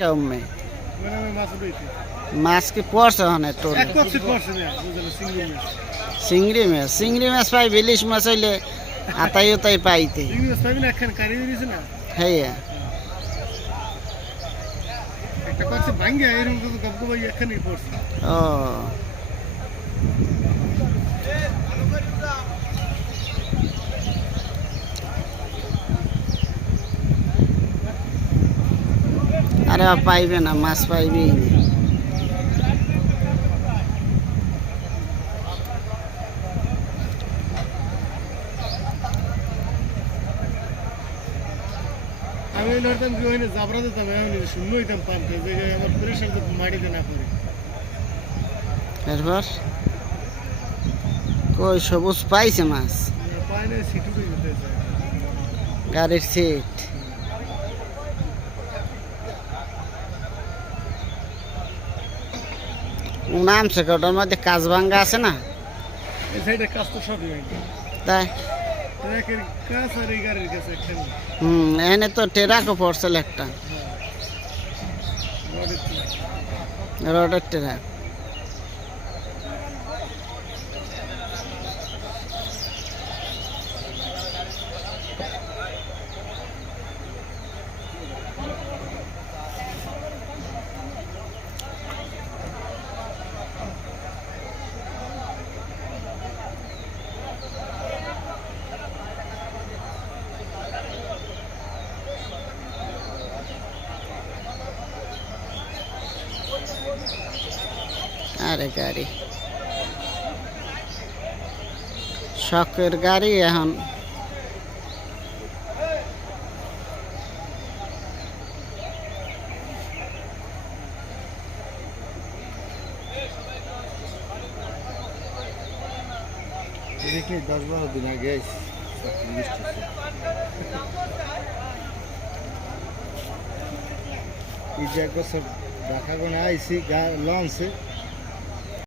কমে মাছ কি পড়ছে হনে তোর চিংড়ি মাছ পাই ইলিশ মাছ হইলে আতাই উতাই পাইতে হ্যাঁ ও আরে পাইবে না মাছ পাইবেই না আমি নরতাম কি হইনে জাবরা দিতাম আমি শূন্য হইতাম পাম্পে যে আমার প্রেসার তো মাটিতে না পড়ে এরপর কই সবুজ পাইছে মাছ পায় না সিটু করে যেতেছে গাড়ির সিট নামছে ওটার মধ্যে কাজ ভাঙ্গা আছে না এই সাইডে কাজ তো সবই হয় তাই ট্রাকের কাজ আর এই গাড়ির কাছে একখানে এনে তো টেরাকও পড়ছিল একটা রডের টেরাক আরে গাড়ি শখের গাড়ি এখন দেখি 10-12 দিন আগে এই যে এক বছর দেখা কোন আইসি লঞ্চে